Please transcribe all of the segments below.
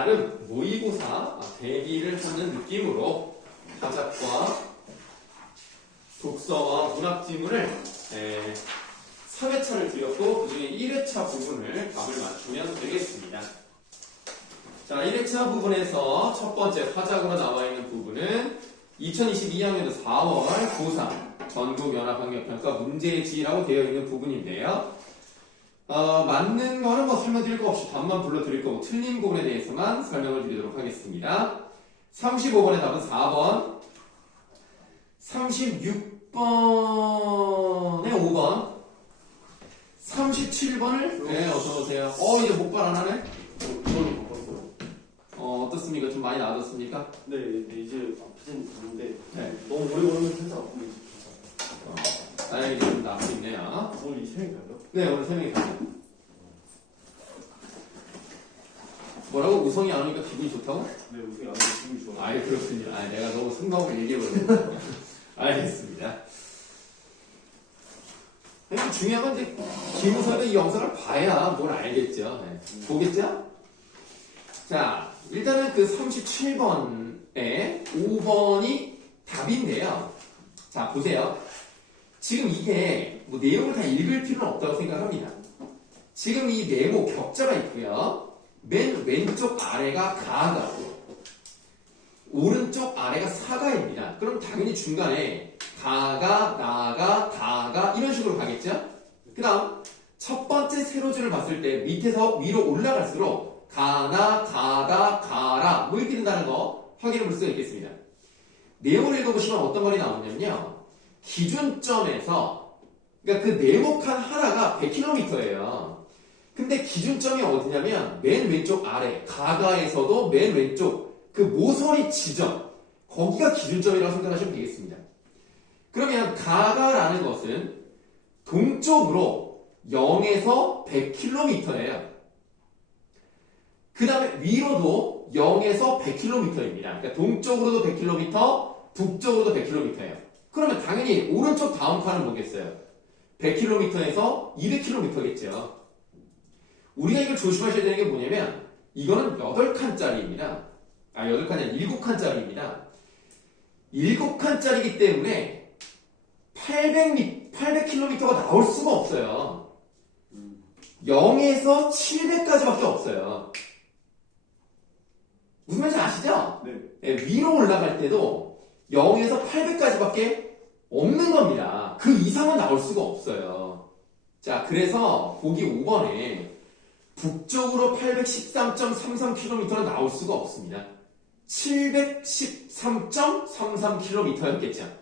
나름 모의고사 대비를 하는 느낌으로 화작과 독서와 문학 지문을 3회차를 드렸고 그중에 1회차 부분을 답을 맞추면 되겠습니다. 자, 1회차 부분에서 첫 번째 화작으로 나와 있는 부분은 2022학년도 4월 고3 전국연합학력평가 문제지라고 되어 있는 부분인데요. 맞는 거는 뭐 설명드릴 거 없이 답만 불러드릴 거고 틀린 부분에 대해서만 설명을 드리도록 하겠습니다. 35번의 답은 4번, 36번에 5번, 37번을 네, 어서오세요. 이제 목발 안 하네? 이걸로 바꿨어요. 어떻습니까? 좀 많이 나아졌습니까? 네, 이제 아프진 않은데 네. 너무 오래 걸리면 계속 아프고 다행히 좀 나고 있네요. 오늘 이 생이 가요? 네, 오늘 설명이 가요. 뭐라고? 우성이 안 오니까 기분이 좋다고? 네, 우승이 안 해서 기분이 좋아요. 아이, 그렇군요. 내가 너무 속마음을 얘기해버렸네. 알겠습니다. 중요한 건 이제 김우선의 이 영상을 봐야 뭘 알겠죠. 네. 보겠죠? 자, 일단은 그 37번에 5번이 답인데요. 자, 보세요. 지금 이게 뭐 내용을 다 읽을 필요는 없다고 생각합니다. 지금 이 네모 격자가 있고요. 맨 왼쪽 아래가 가가고 오른쪽 아래가 사가입니다. 그럼 당연히 중간에 가가, 나가, 다가 이런 식으로 가겠죠? 그 다음 첫 번째 세로줄을 봤을 때 밑에서 위로 올라갈수록 가나, 가다, 가라 뭐 이렇게 된다는 거 확인해 볼 수가 있겠습니다. 내용을 읽어보시면 어떤 말이 나오냐면요. 기준점에서 그러니까 그 네모칸 하나가 100km예요. 근데 기준점이 어디냐면 맨 왼쪽 아래 가가에서도 맨 왼쪽 그 모서리 지점 거기가 기준점이라고 생각하시면 되겠습니다. 그러면 가가라는 것은 동쪽으로 0에서 100km예요. 그 다음에 위로도 0에서 100km입니다. 그러니까 동쪽으로도 100km, 북쪽으로도 100km예요. 그러면 당연히 오른쪽 다음 칸은 뭐겠어요? 100km에서 200km겠죠. 우리가 이걸 조심하셔야 되는 게 뭐냐면 이거는 8칸짜리입니다. 8칸이 아니라 7칸짜리입니다. 7칸짜리이기 때문에 800km가 나올 수가 없어요. 0에서 700까지밖에 없어요. 무슨 말인지 아시죠? 네. 위로 올라갈 때도 0에서 800까지밖에 없는 겁니다. 그 이상은 나올 수가 없어요. 자, 그래서 보기 5번에 북쪽으로 813.33km는 나올 수가 없습니다. 713.33km였겠죠.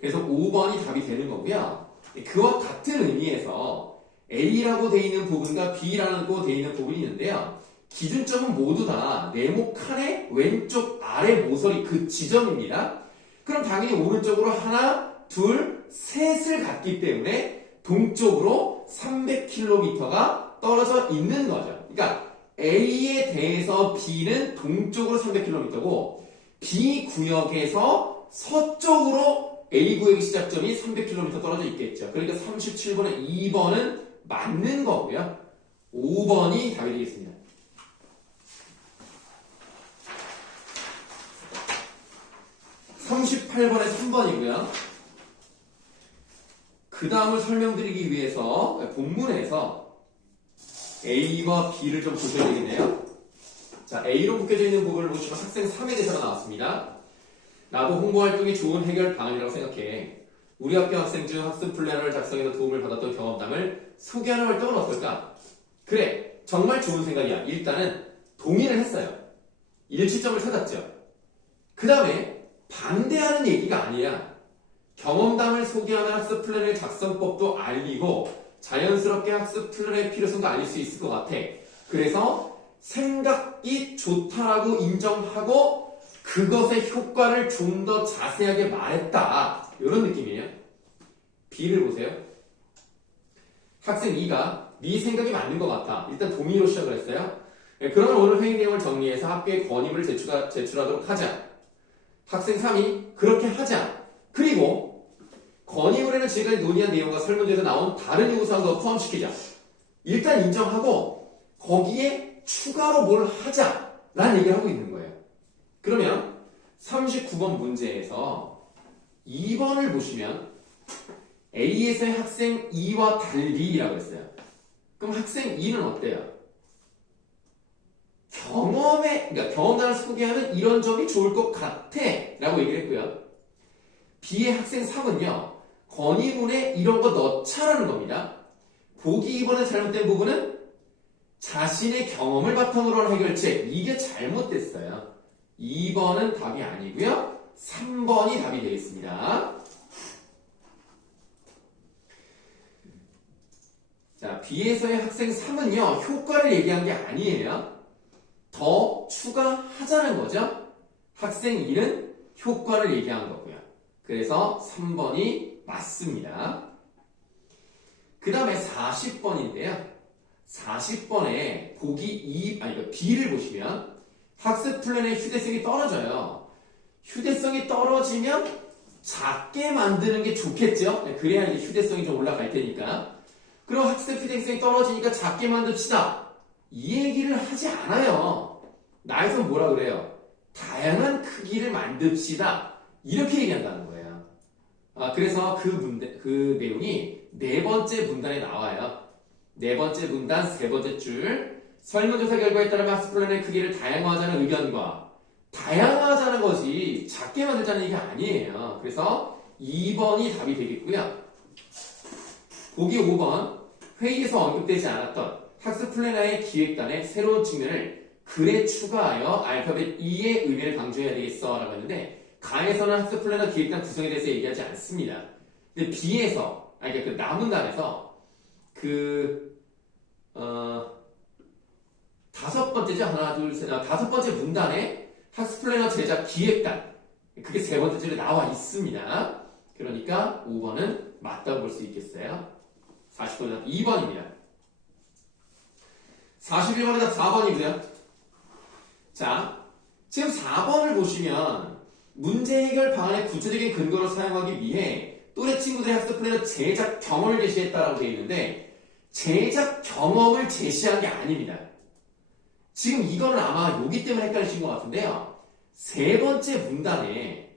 그래서 5번이 답이 되는 거고요. 그와 같은 의미에서 A라고 되어 있는 부분과 B라고 되어 있는 부분이 있는데요. 기준점은 모두 다 네모칸의 왼쪽 아래 모서리 그 지점입니다. 그럼 당연히 오른쪽으로 하나, 둘, 셋을 갔기 때문에 동쪽으로 300km가 떨어져 있는 거죠. 그러니까 A에 대해서 B는 동쪽으로 300km고 B 구역에서 서쪽으로 A 구역의 시작점이 300km 떨어져 있겠죠. 그러니까 37번에 2번은 맞는 거고요. 5번이 답이 되겠습니다. (38번에) 3번이고요. 그 다음을 설명드리기 위해서 본문에서 A와 B를 좀 보셔야 되겠네요. 자, A로 묶여져 있는 부분을 보시면 학생 3에 대해서가 나왔습니다. 나도 홍보활동이 좋은 해결 방안이라고 생각해. 우리 학교 학생 중 학습 플래너를 작성해서 도움을 받았던 경험담을 소개하는 활동은 어떨까? 그래, 정말 좋은 생각이야. 일단은 동의를 했어요. 일치점을 찾았죠. 그 다음에 반대하는 얘기가 아니라 경험담을 소개하는 학습 플래너의 작성법도 알리고 자연스럽게 학습 플랜의 필요성도 알릴 수 있을 것 같아. 그래서 생각이 좋다라고 인정하고 그것의 효과를 좀 더 자세하게 말했다. 이런 느낌이에요. B를 보세요. 학생 2가 네 생각이 맞는 것 같아. 일단 동의로 시작을 했어요. 그러면 오늘 회의 내용을 정리해서 학교에 건의문을 제출하도록 하자. 학생 3이 그렇게 하자. 그리고 건의문에는 지금까지 논의한 내용과 설문지에서 나온 다른 요구사항도 포함시키자. 일단 인정하고 거기에 추가로 뭘 하자. 라는 얘기를 하고 있는 거예요. 그러면 39번 문제에서 2번을 보시면 A에서의 학생 2와 달리라고 했어요. 그럼 학생 2는 어때요? 그러니까 경험담을 소개하는 이런 점이 좋을 것 같아 라고 얘기를 했고요. B의 학생 3은요, 건의문에 이런 거 넣자라는 겁니다. 보기 2번의 잘못된 부분은 자신의 경험을 바탕으로 한 해결책. 이게 잘못됐어요. 2번은 답이 아니고요. 3번이 답이 되겠습니다. 자, B에서의 학생 3은요, 효과를 얘기한 게 아니에요. 더 추가하자는 거죠. 학생 2는 효과를 얘기한 거고요. 그래서 3번이 맞습니다. 그 다음에 40번인데요. 40번에 B를 보시면 학습 플랜의 휴대성이 떨어져요. 휴대성이 떨어지면 작게 만드는 게 좋겠죠? 그래야 이제 휴대성이 좀 올라갈 테니까. 그럼 학습 휴대성이 떨어지니까 작게 만듭시다. 이 얘기를 하지 않아요. 나에서 뭐라 그래요? 다양한 크기를 만듭시다. 이렇게 얘기한다는 거예요. 그래서 그 내용이 네 번째 문단에 나와요. 네 번째 문단, 세 번째 줄. 설문조사 결과에 따르면 학습 플랜의 크기를 다양화하자는 의견과 다양화하자는 것이 작게 만들자는 얘기가 아니에요. 그래서 2번이 답이 되겠고요. 보기 5번. 회의에서 언급되지 않았던 학습 플래너의 기획단의 새로운 측면을 글에 추가하여 알파벳 E의 의미를 강조해야 되겠어 라고 했는데, 가에서는 학습 플래너 기획단 구성에 대해서 얘기하지 않습니다. 근데 B에서, 그러니까 그 남은 단에서 다섯 번째죠? 하나, 둘, 셋, 다섯 번째 문단에 학습 플래너 제작 기획단, 그게 세 번째 줄에 나와 있습니다. 그러니까 5번은 맞다고 볼 수 있겠어요. 40번은 2번입니다. 41번에다 4번이고요. 자, 지금 4번을 보시면 문제 해결 방안의 구체적인 근거로 사용하기 위해 또래 친구들의 학습 플랜의 제작 경험을 제시했다라고 되어 있는데, 제작 경험을 제시한 게 아닙니다. 지금 이거는 아마 여기 때문에 헷갈리신 것 같은데요. 세 번째 문단에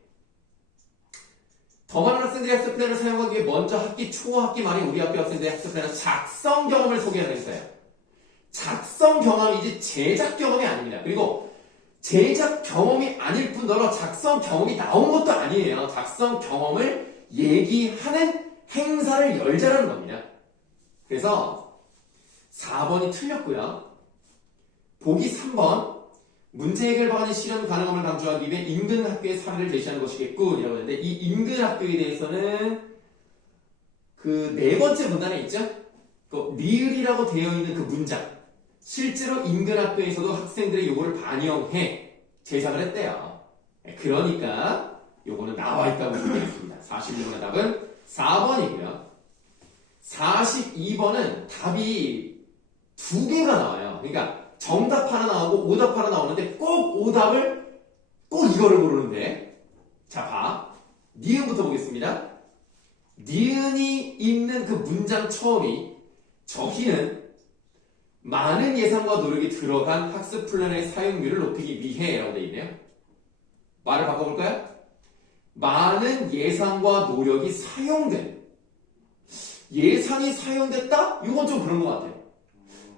더 많은 학생들이 학습 플랜을 사용하기 위해 먼저 학기 초 학기 말인 우리 학교 학생들의 학습 플랜의 작성 경험을 소개하는 했어요. 작성 경험이지 제작 경험이 아닙니다. 그리고 제작 경험이 아닐 뿐더러 작성 경험이 나온 것도 아니에요. 작성 경험을 얘기하는 행사를 열자라는 겁니다. 그래서 4번이 틀렸고요. 보기 3번. 문제 해결 방안의 실현 가능함을 강조하기 위해 인근 학교의 사례를 제시하는 것이겠군 이라고 했는데, 이 인근 학교에 대해서는 그 네 번째 문단에 있죠? 그 리을이라고 되어 있는 그 문장, 실제로 인근 학교에서도 학생들의 요구를 반영해 제작을 했대요. 그러니까 요거는 나와 있다고 보면 되겠습니다. 41번의 답은 4번이고요. 42번은 답이 두 개가 나와요. 그러니까 정답 하나 나오고 오답 하나 나오는데 꼭 오답을 꼭 이거를 고르는데, 자 봐. 니은부터 보겠습니다. 니은이 있는 그 문장 처음이 저기는 많은 예산과 노력이 들어간 학습 플랜의 사용률을 높이기 위해 라고 되어 있네요. 말을 바꿔볼까요? 많은 예산과 노력이 사용된, 예산이 사용됐다? 이건 좀 그런 것 같아요.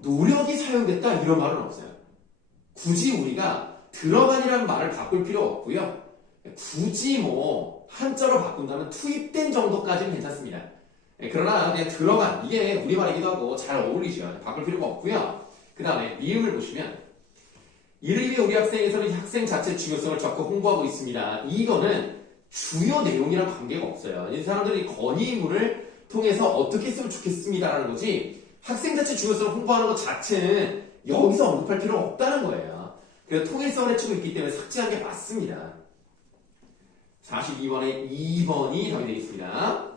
노력이 사용됐다? 이런 말은 없어요. 굳이 우리가 들어간이라는 말을 바꿀 필요 없고요. 굳이 뭐 한자로 바꾼다면 투입된 정도까지는 괜찮습니다. 그러나 그냥 들어간, 이게 우리말이기도 하고 잘 어울리죠. 바꿀 필요가 없고요. 그 다음에 미음을 보시면 이를 위해 우리 학생에서는 학생 자체의 중요성을 적극 홍보하고 있습니다. 이거는 주요 내용이랑 관계가 없어요. 이 사람들이 건의문을 통해서 어떻게 했으면 좋겠습니다라는 거지, 학생 자체 중요성을 홍보하는 것 자체는 여기서 언급할 필요가 없다는 거예요. 그래서 통일성을 해치고 있기 때문에 삭제한 게 맞습니다. 42번에 2번이 답이 되겠습니다.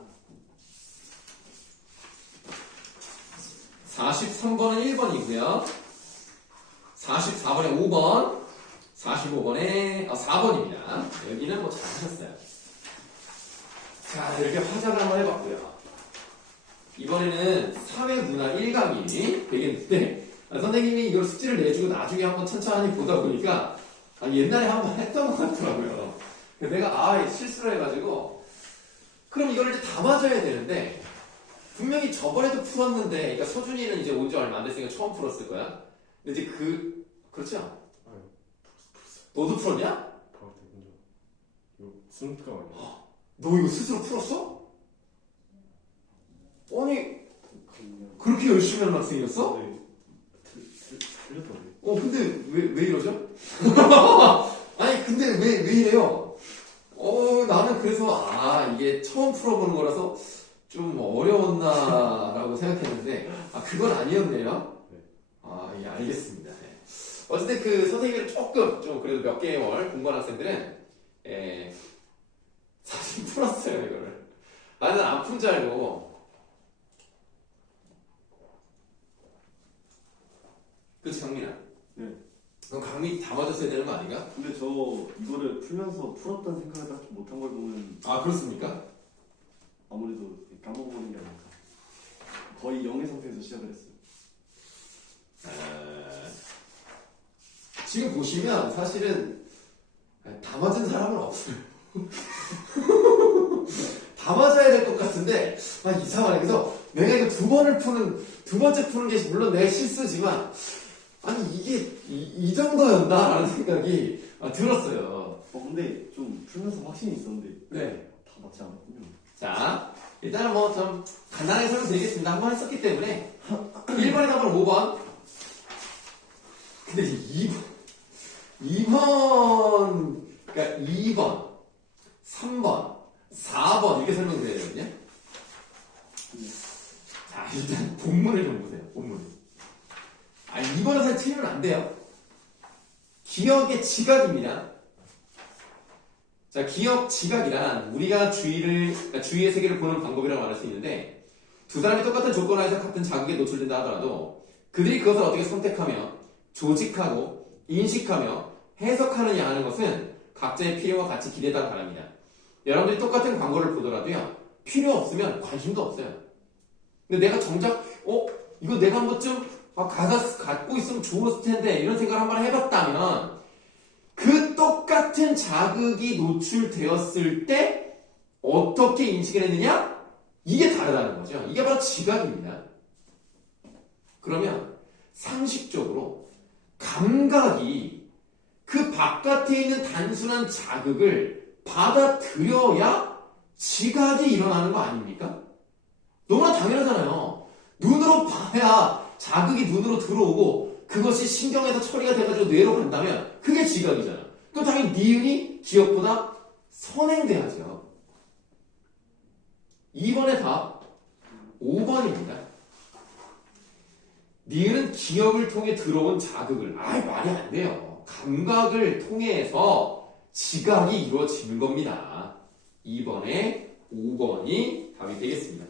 43번은 1번이고요. 44번에 5번, 45번에 4번입니다. 여기는 뭐 잘하셨어요. 자, 이렇게 화작을 한번 해봤고요. 이번에는 사회문화 1강이 되겠는데, 선생님이 이걸 숙제를 내주고 나중에 한번 천천히 보다 보니까 옛날에 한번 했던 것 같더라고요. 그래서 내가 실수를 해가지고 그럼 이걸 이제 다 맞아야 되는데 분명히 저번에도 풀었는데 그러니까 소준이는 이제 온 지 얼마 안 됐으니까 처음 풀었을 거야. 근데 이제 그렇죠? 아유, 너도 풀었냐? 바로 대군요. 이거 무슨 특강 아니야? 너 이거 스스로 풀었어? 아니 그냥. 그렇게 열심히 하는 학생이었어? 네. 틀렸던데. 근데 왜 이러죠? 아니 근데 왜 이래요? 나는 그래서 이게 처음 풀어보는 거라서 좀 어려웠나라고 생각했는데 그건 아니었네요. 네. 예, 알겠습니다. 네. 어쨌든 그 선생님을 조금 좀 그래도 몇 개월 공부한 학생들은 사실 풀었어요 이거를. 나는 안 푼 줄 알고. 그치 강민아? 네. 그럼 강민 다 맞았어야 되는 거 아닌가? 근데 저 이거를 풀면서 풀었다는 생각을 딱 못한 걸 보면 그렇습니까? 아무래도 까먹어버린 게 아닐까. 거의 0의 상태에서 시작을 했어요. 지금 보시면 사실은 다 맞은 사람은 없어요. 다 맞아야 될 것 같은데 이상하네. 그래서 내가 이거 두 번째 푸는 게 물론 내 실수지만 이게 이 정도였나라는 생각이 들었어요. 근데 좀 풀면서 확신이 있었는데 네. 다 맞지 않았군요. 자, 일단은 뭐 좀 간단하게 설명드리겠습니다. 한 번 했었기 때문에 1번에 답은 5번. 근데 이제 2번, 그러니까 2번, 3번, 4번 이렇게 설명드려야 되거든요. 자, 일단 본문을 좀 보세요. 본문. 2번은 사실 틀리면 안 돼요. 기억의 지각입니다. 자, 기억 지각이란 우리가 주위의 세계를 보는 방법이라고 말할 수 있는데 두 사람이 똑같은 조건 하에서 같은 자극에 노출된다 하더라도 그들이 그것을 어떻게 선택하며 조직하고 인식하며 해석하느냐 하는 것은 각자의 필요와 가치 기대에 따라 다릅니다. 여러분들이 똑같은 광고를 보더라도요. 필요 없으면 관심도 없어요. 근데 내가 정작 이거 내가 한 번쯤 가사 갖고 있으면 좋을 텐데 이런 생각을 한번 해봤다면 그 똑같은 자극이 노출되었을 때 어떻게 인식을 했느냐? 이게 다르다는 거죠. 이게 바로 지각입니다. 그러면 상식적으로 감각이 그 바깥에 있는 단순한 자극을 받아들여야 지각이 일어나는 거 아닙니까? 너무나 당연하잖아요. 눈으로 봐야 자극이 눈으로 들어오고 그것이 신경에서 처리가 돼가지고 뇌로 간다면 그게 지각이잖아. 그럼 당연히 니은이 기억보다 선행돼야죠. 2번의 답 5번입니다. 니은은 기억을 통해 들어온 자극을 말이 안 돼요. 감각을 통해서 지각이 이루어지는 겁니다. 2번에 5번이 답이 되겠습니다.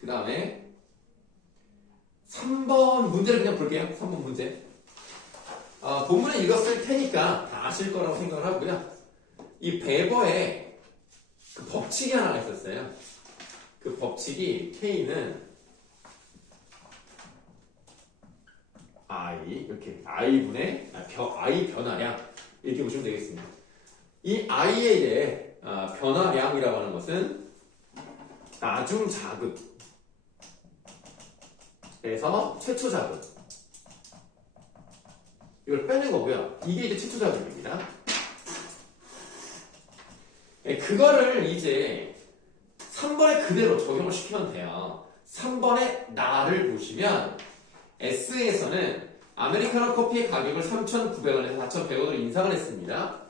그 다음에 3번 문제를 그냥 볼게요. 3번 문제. 본문을 읽었을 테니까 다 아실 거라고 생각을 하고요. 이 베버에 그 법칙이 하나가 있었어요. 그 법칙이 K는 I 이렇게 I분의 I 변화량 이렇게 보시면 되겠습니다. 이 I의 변화량이라고 하는 것은 나중 자극에서 최초 자극 이걸 빼는 거고요. 이게 이제 최초 자극입니다. 그거를 이제 3번에 그대로 적용을 시키면 돼요. 3번에 나를 보시면 S에서는 아메리카노 커피의 가격을 3,900원에서 4,100원으로 인상을 했습니다.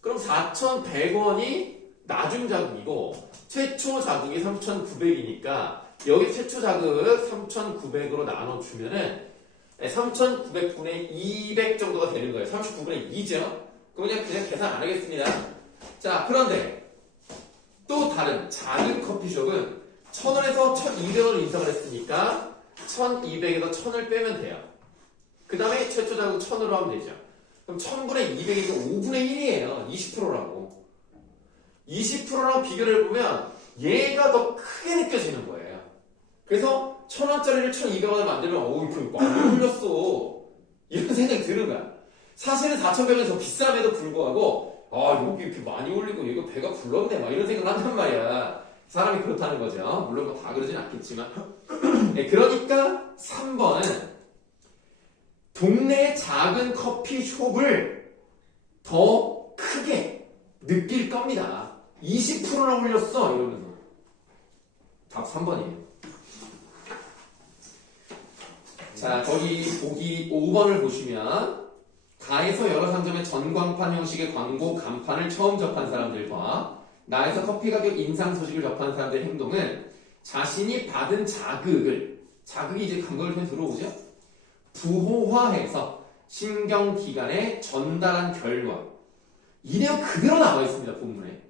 그럼 4,100원이 나중 자극이고 최초 자극이 3,900이니까 여기 최초 자극 3,900으로 나눠주면은 3,900분의 200 정도가 되는 거예요. 39분의 2죠. 그럼 그냥 계산 안 하겠습니다. 자, 그런데 또 다른 작은 커피숍은 1,000원에서 1,200원을 인상을 했으니까 1,200에서 1,000을 빼면 돼요. 그 다음에 최초 자극 1,000으로 하면 되죠. 그럼 1,000분의 200이니까 5분의 1이에요. 20%라고. 20%랑 비교를 해보면 얘가 더 크게 느껴지는 거예요. 그래서 1,000원짜리를 1,200원에 만들면 이렇게 많이 올렸어. 이런 생각이 드는 거야. 사실은 4,100원이 더 비쌈에도 불구하고 여기 이렇게 많이 올리고 이거 배가 불렀네 막 이런 생각을 한단 말이야. 사람이 그렇다는 거죠. 물론 뭐 다 그러진 않겠지만. 네, 그러니까 3번은 동네 작은 커피숍을 더 크게 느낄 겁니다. 20%나 올렸어 이러면서. 답 3번이에요. 자, 거기 보기 5번을 보시면 가에서 여러 상점의 전광판 형식의 광고 간판을 처음 접한 사람들과 나에서 커피 가격 인상 소식을 접한 사람들의 행동은 자신이 받은 자극이 이제 감각을 통해 들어오죠? 부호화해서 신경기관에 전달한 결과. 이 내용 그대로 나와 있습니다, 본문에.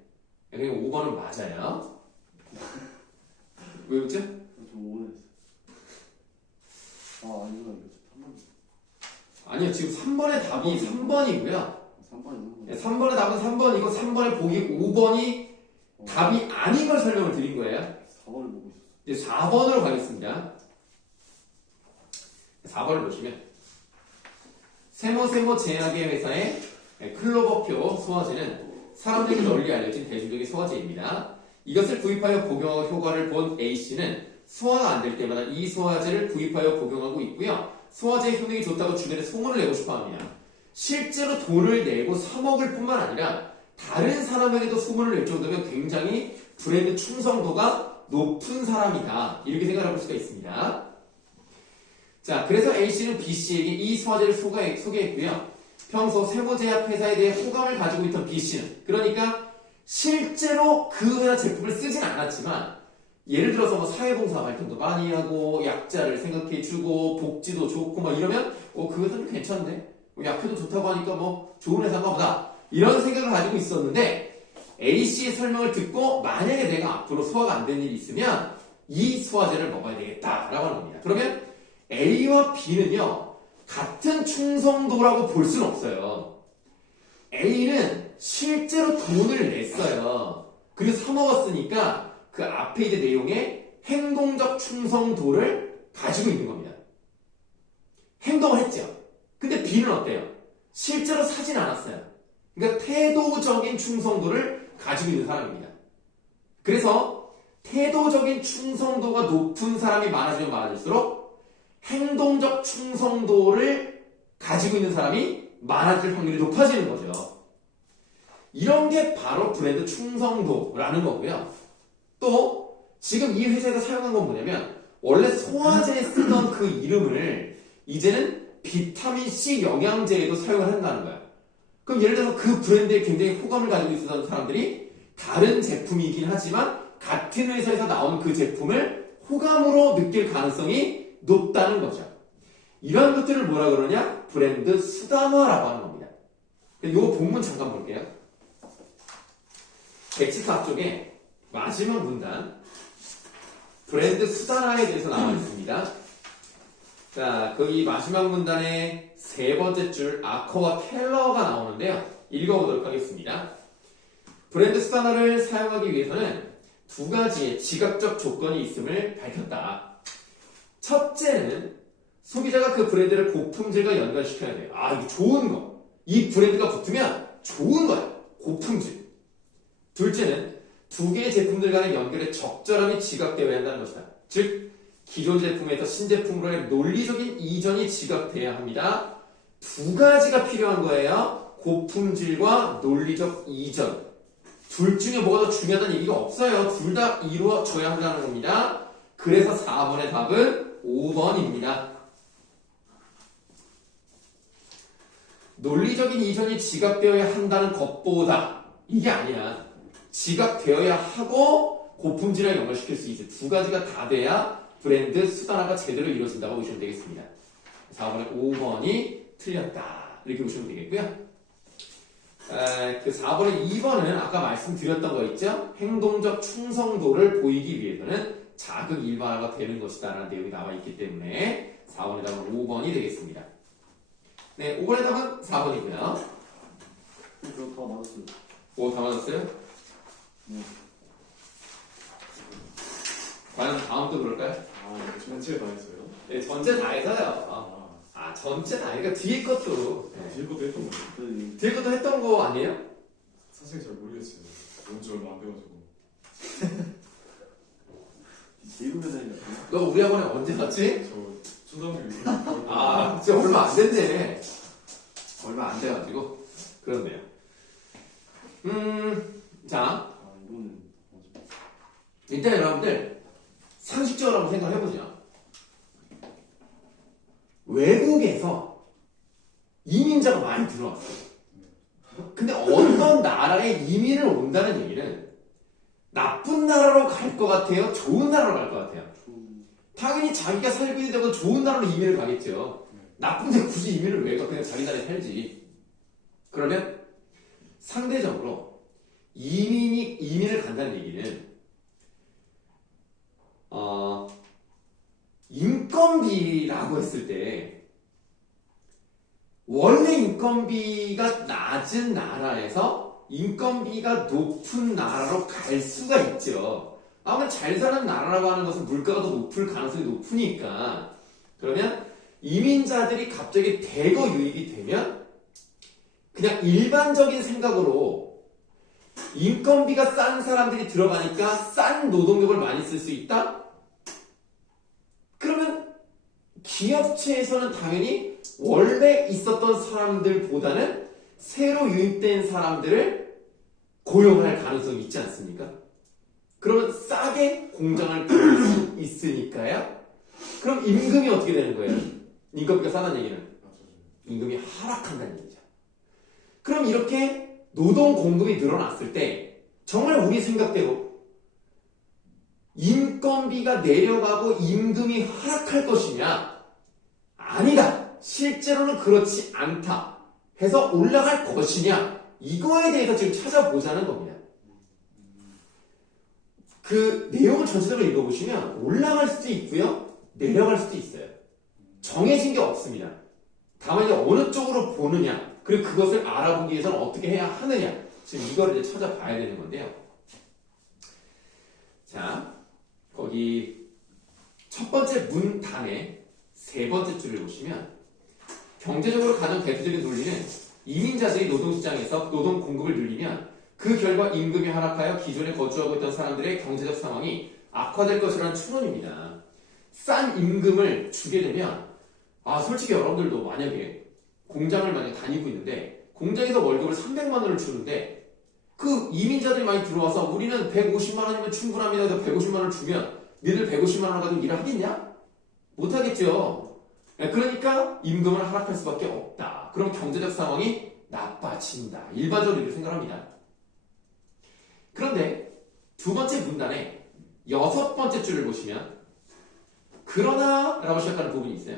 그러니까 5번은 맞아요. 왜 웃죠? 저 5번 했어요. 아니구나. 3번. 아니요, 지금 3번의 답이 3번이고요. 3번이구나. 3번의 답은 3번이고 3번의 보기 5번이 답이 아닌 걸 설명을 드린 거예요. 4번을 보고 있었어. 이제 4번으로 가겠습니다. 4번을 보시면 세모 제약의 회사의 클로버표 소화제는 사람들에게 널리 알려진 대중적인 소화제입니다. 이것을 구입하여 복용하고 효과를 본 A씨는 소화가 안 될 때마다 이 소화제를 구입하여 복용하고 있고요. 소화제의 효능이 좋다고 주변에 소문을 내고 싶어 합니다. 실제로 돈을 내고 사 먹을 뿐만 아니라 다른 사람에게도 소문을 낼 정도면 굉장히 브랜드 충성도가 높은 사람이다. 이렇게 생각해 볼 수가 있습니다. 자, 그래서 A씨는 B씨에게 이 소화제를 소개했고요. 평소 세모제약 회사에 대해 호감을 가지고 있던 B씨는, 그러니까 실제로 그 회사 제품을 쓰진 않았지만 예를 들어서 뭐 사회봉사 활동도 많이 하고 약자를 생각해주고 복지도 좋고 막 이러면 그 회사는 괜찮네. 약효도 좋다고 하니까 뭐 좋은 회사인가 보다. 이런 생각을 가지고 있었는데 A씨의 설명을 듣고 만약에 내가 앞으로 소화가 안 되는 일이 있으면 이 소화제를 먹어야 되겠다라고 하는 겁니다. 그러면 A와 B는요 같은 충성도라고 볼 수는 없어요. A는 실제로 돈을 냈어요. 그리고 사 먹었으니까 그 앞에 있는 내용에 행동적 충성도를 가지고 있는 겁니다. 행동을 했죠. 근데 B는 어때요? 실제로 사진 않았어요. 그러니까 태도적인 충성도를 가지고 있는 사람입니다. 그래서 태도적인 충성도가 높은 사람이 많아지면 많아질수록 행동적 충성도를 가지고 있는 사람이 많아질 확률이 높아지는 거죠. 이런 게 바로 브랜드 충성도라는 거고요. 또 지금 이 회사에서 사용한 건 뭐냐면 원래 소화제에 쓰던 그 이름을 이제는 비타민C 영양제에도 사용을 한다는 거야. 그럼 예를 들어서 그 브랜드에 굉장히 호감을 가지고 있었던 사람들이 다른 제품이긴 하지만 같은 회사에서 나온 그 제품을 호감으로 느낄 가능성이 높다는 거죠. 이런 것들을 뭐라 그러냐? 브랜드 수단화라고 하는 겁니다. 이 본문 잠깐 볼게요. 114 앞쪽에 마지막 문단 브랜드 수단화에 대해서 나와 있습니다. 자, 거기 마지막 문단의 세 번째 줄 아커와 켈러가 나오는데요. 읽어보도록 하겠습니다. 브랜드 수단화를 사용하기 위해서는 두 가지의 지각적 조건이 있음을 밝혔다. 첫째는 소비자가 그 브랜드를 고품질과 연관시켜야 돼요. 이거 좋은 거. 이 브랜드가 붙으면 좋은 거야. 고품질. 둘째는 두 개의 제품들 간의 연결에 적절함이 지각되어야 한다는 것이다. 즉, 기존 제품에서 신제품으로의 논리적인 이전이 지각돼야 합니다. 두 가지가 필요한 거예요. 고품질과 논리적 이전. 둘 중에 뭐가 더 중요하다는 얘기가 없어요. 둘 다 이루어져야 한다는 겁니다. 그래서 4번의 답은 5번입니다. 논리적인 이전이 지각되어야 한다는 것보다 이게 아니야. 지각되어야 하고 고품질을 연결시킬 수 있어요. 두 가지가 다 돼야 브랜드 수단화가 제대로 이루어진다고 보시면 되겠습니다. 4번에 5번이 틀렸다. 이렇게 보시면 되겠고요. 그 4번에 2번은 아까 말씀드렸던 거 있죠? 행동적 충성도를 보이기 위해서는 자극 일반화가 되는 것이다 라는 내용이 나와 있기 때문에 4번의 답은 5번이 되겠습니다. 네, 5번의 답은 4번이고요. 그럼 다 맞았어요. 5 다 맞았어요? 네. 과연 다음도 그럴까요? 전체 다 했어요? 네, 전체 다 해서요. 전체 다 해. 그러니까 뒤에 것도. 네. 뒤에 것도 했던 거예요? 그 뒤에 것도 했던 거 아니에요? 사실 잘 모르겠어요. 온지 얼마 안 돼가지고. 미국 회사인 같은 너 우리 학원에 언제 갔지? 저 초등학교 6학년 진짜 얼마 안 됐네. 얼마 안 돼가지고. 그렇네요. 자, 이거는 맞아. 일단 여러분들 상식적으로 한번 생각을 해보죠. 외국에서 이민자가 많이 들어왔어요. 근데 어떤 나라에 이민을 온다는 얘기는 나쁜 나라로 갈 것 같아요? 좋은 나라로 갈 것 같아요? 당연히 자기가 살고 있는 데보다 좋은 나라로 이민을 가겠죠. 나쁜 데 굳이 이민을 왜 가? 그냥 자기 나라에 살지. 그러면 상대적으로 이민을 간다는 얘기는 인건비라고 했을 때 원래 인건비가 낮은 나라에서 인건비가 높은 나라로 갈 수가 있죠. 아무래도 잘 사는 나라라고 하는 것은 물가가 더 높을 가능성이 높으니까. 그러면 이민자들이 갑자기 대거 유입이 되면 그냥 일반적인 생각으로 인건비가 싼 사람들이 들어가니까 싼 노동력을 많이 쓸 수 있다? 그러면 기업체에서는 당연히 원래 있었던 사람들보다는 새로 유입된 사람들을 고용할 가능성이 있지 않습니까? 그러면 싸게 공장을 돌릴 수 있으니까요. 그럼 임금이 어떻게 되는 거예요? 인건비가 싸다는 얘기는 임금이 하락한다는 얘기죠. 그럼 이렇게 노동 공급이 늘어났을 때 정말 우리 생각대로 인건비가 내려가고 임금이 하락할 것이냐? 아니다. 실제로는 그렇지 않다. 해서 올라갈 것이냐? 이거에 대해서 지금 찾아보자는 겁니다. 그 내용을 전체적으로 읽어보시면 올라갈 수도 있고요. 내려갈 수도 있어요. 정해진 게 없습니다. 다만 이제 어느 쪽으로 보느냐, 그리고 그것을 알아보기 위해서는 어떻게 해야 하느냐, 지금 이걸 이제 찾아봐야 되는 건데요. 자, 거기 첫 번째 문단의 세 번째 줄을 보시면 경제적으로 가장 대표적인 논리는 이민자들이 노동시장에서 노동 공급을 늘리면 그 결과 임금이 하락하여 기존에 거주하고 있던 사람들의 경제적 상황이 악화될 것이라는 추론입니다. 싼 임금을 주게 되면 솔직히 여러분들도 만약에 공장을 다니고 있는데 공장에서 월급을 300만 원을 주는데 그 이민자들이 많이 들어와서 우리는 150만 원이면 충분합니다. 그래서 150만 원을 주면 니들 150만 원 가지고 일을 하겠냐? 못하겠죠. 그러니까 임금을 하락할 수밖에 없다. 그럼 경제적 상황이 나빠진다. 일반적으로 이렇게 생각합니다. 그런데 두 번째 문단의 여섯 번째 줄을 보시면 그러나 라고 시작하는 부분이 있어요.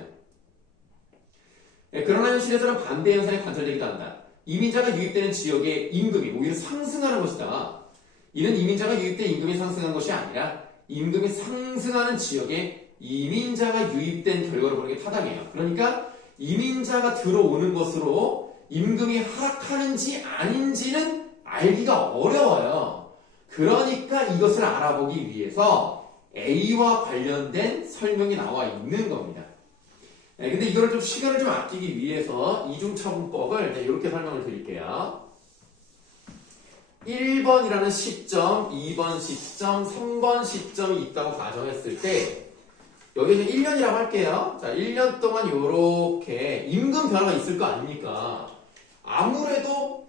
그러나 현실에서는 반대 현상이 관찰되기도 한다. 이민자가 유입되는 지역의 임금이 오히려 상승하는 것이다. 이는 이민자가 유입된 임금이 상승한 것이 아니라 임금이 상승하는 지역에 이민자가 유입된 결과를 보는 게 타당해요. 그러니까 이민자가 들어오는 것으로 임금이 하락하는지 아닌지는 알기가 어려워요. 그러니까 이것을 알아보기 위해서 A와 관련된 설명이 나와 있는 겁니다. 근데 이거를 좀 시간을 좀 아끼기 위해서 이중차분법을 이렇게 설명을 드릴게요. 1번이라는 시점, 2번 시점, 3번 시점이 있다고 가정했을 때 여기는 1년이라고 할게요. 자, 1년 동안 이렇게 임금 변화가 있을 거 아닙니까? 아무래도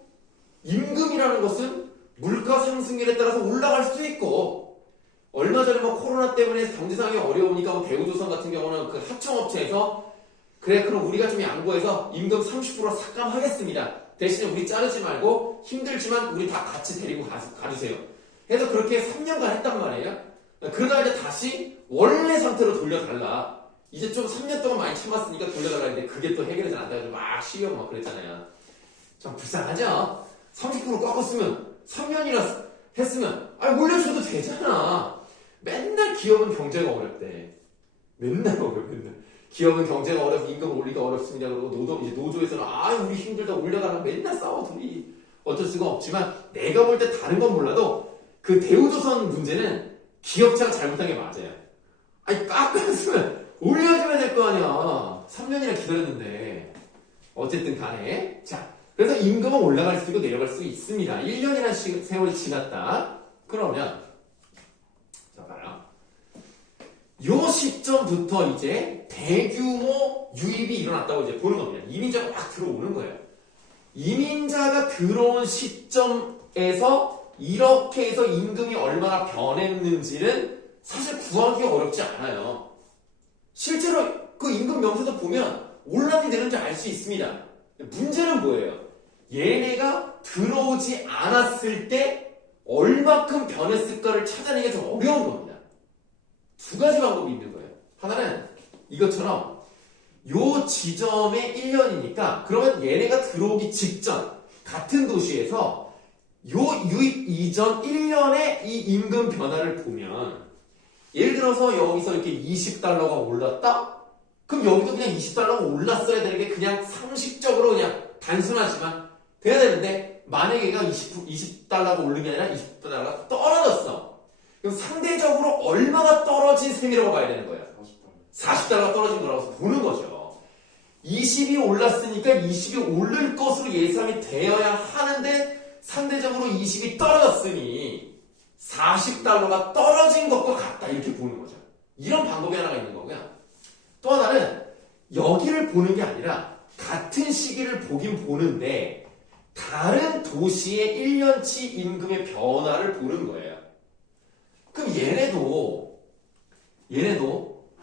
임금이라는 것은 물가 상승률에 따라서 올라갈 수도 있고 얼마 전에 코로나 때문에 경제 상황이 어려우니까 대우조선 같은 경우는 그 하청업체에서 그래 그럼 우리가 좀 양보해서 임금 30% 삭감하겠습니다. 대신에 우리 자르지 말고 힘들지만 우리 다 같이 데리고 가주세요. 해서 그렇게 3년간 했단 말이에요. 그러다가 이제 다시 원래 상태로 돌려달라. 이제 좀 3년 동안 많이 참았으니까 돌려달라 했는데 그게 또 해결이 잘 안 돼가지고 막 시위하고 막 그랬잖아요. 좀 불쌍하죠? 30% 꺾었으면 3년이나 했으면 올려줘도 되잖아. 맨날 기업은 경제가 어렵대. 맨날 어려워 맨날. 기업은 경제가 어렵고 임금 올리기가 어렵습니다. 그리고 이제 노조에서는 우리 힘들다 올려달라 맨날 싸워 둘이. 어쩔 수가 없지만 내가 볼 때 다른 건 몰라도 그 대우조선 문제는 기업체가 잘못한 게 맞아요. 아니 깎았으면 올려주면 될 거 아니야. 3년이나 기다렸는데. 어쨌든 간에. 자, 그래서 임금은 올라갈 수도 있고 내려갈 수 있습니다. 1년이나 세월이 지났다. 그러면 자 봐라. 요 시점부터 이제 대규모 유입이 일어났다고 이제 보는 겁니다. 이민자가 막 들어오는 거예요. 이민자가 들어온 시점에서 이렇게 해서 임금이 얼마나 변했는지는 사실 구하기 어렵지 않아요. 실제로 그 임금 명세서 보면 올랐는지 내렸는지 알 수 있습니다. 문제는 뭐예요? 얘네가 들어오지 않았을 때 얼마큼 변했을까를 찾아내기가 좀 어려운 겁니다. 두 가지 방법이 있는 거예요. 하나는 이것처럼 요 지점에 1년이니까 그러면 얘네가 들어오기 직전 같은 도시에서 요 유입 이전 1년의 이 임금 변화를 보면 예를 들어서 여기서 이렇게 20달러가 올랐다? 그럼 여기도 그냥 20달러가 올랐어야 되는 게 그냥 상식적으로 그냥 단순하지만 돼야 되는데 만약에 얘가 20달러가 오른 게 아니라 20달러가 떨어졌어. 그럼 상대적으로 얼마나 떨어진 셈이라고 봐야 되는 거예요. 40달러가 떨어진 거라고 보는 거죠. 20이 올랐으니까 20이 오를 것으로 예상이 되어야 하는데 상대적으로 20이 떨어졌으니 40달러가 떨어진 것과 같다 이렇게 보는 거죠. 이런 방법이 하나가 있는 거고요. 또 하나는 여기를 보는 게 아니라 같은 시기를 보긴 보는데 다른 도시의 1년치 임금의 변화를 보는 거예요. 그럼 얘네도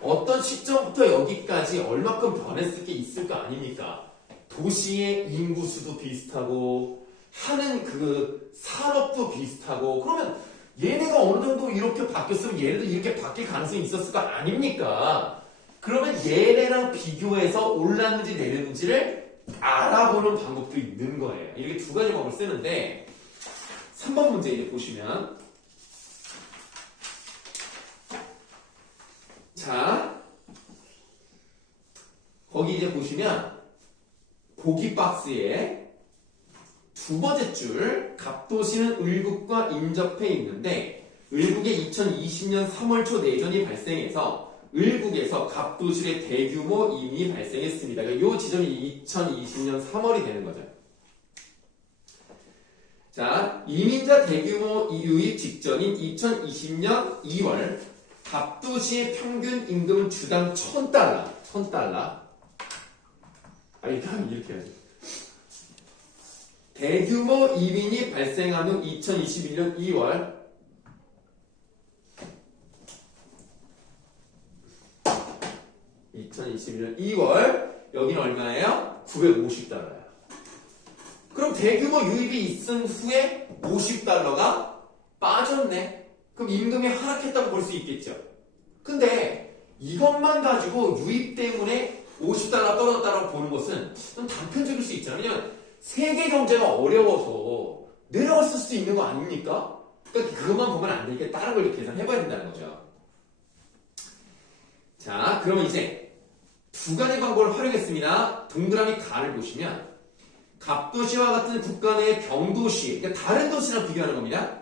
어떤 시점부터 여기까지 얼마큼 변했을 게 있을 거 아닙니까? 도시의 인구수도 비슷하고 하는 그 산업도 비슷하고 그러면 얘네가 어느 정도 이렇게 바뀌었으면 얘네도 이렇게 바뀔 가능성이 있었을 거 아닙니까? 그러면 얘네랑 비교해서 올랐는지 내렸는지를 알아보는 방법도 있는 거예요. 이렇게 두 가지 방법을 쓰는데 3번 문제 이제 보시면 자 거기 이제 보시면 보기 박스에 두 번째 줄 갑도시는 을국과 인접해 있는데 을국에 2020년 3월 초 내전이 발생해서 을국에서 갑도실의 대규모 이민이 발생했습니다. 그러니까 이 지점이 2020년 3월이 되는 거죠. 자, 이민자 대규모 유입 직전인 2020년 2월 갑도시의 평균 임금은 주당 1,000달러. 일단 이렇게 해야죠. 대규모 이민이 발생한 후 2021년 2월 여기는 얼마예요? 950달러야. 그럼 대규모 유입이 있은 후에 50달러가 빠졌네. 그럼 임금이 하락했다고 볼 수 있겠죠. 근데 이것만 가지고 유입 때문에 50달러 떨어졌다고 보는 것은 좀 단편적일 수 있잖아요. 왜냐면 세계 경제가 어려워서 내려갔을 수도 있는 거 아닙니까? 그러니까 그것만 보면 안 되니까 다른 걸 계산해봐야 된다는 거죠. 자, 그러면 이제 두 가지 방법을 활용했습니다. 동그라미 가를 보시면 갑도시와 같은 국가 내의 병도시, 그러니까 다른 도시랑 비교하는 겁니다.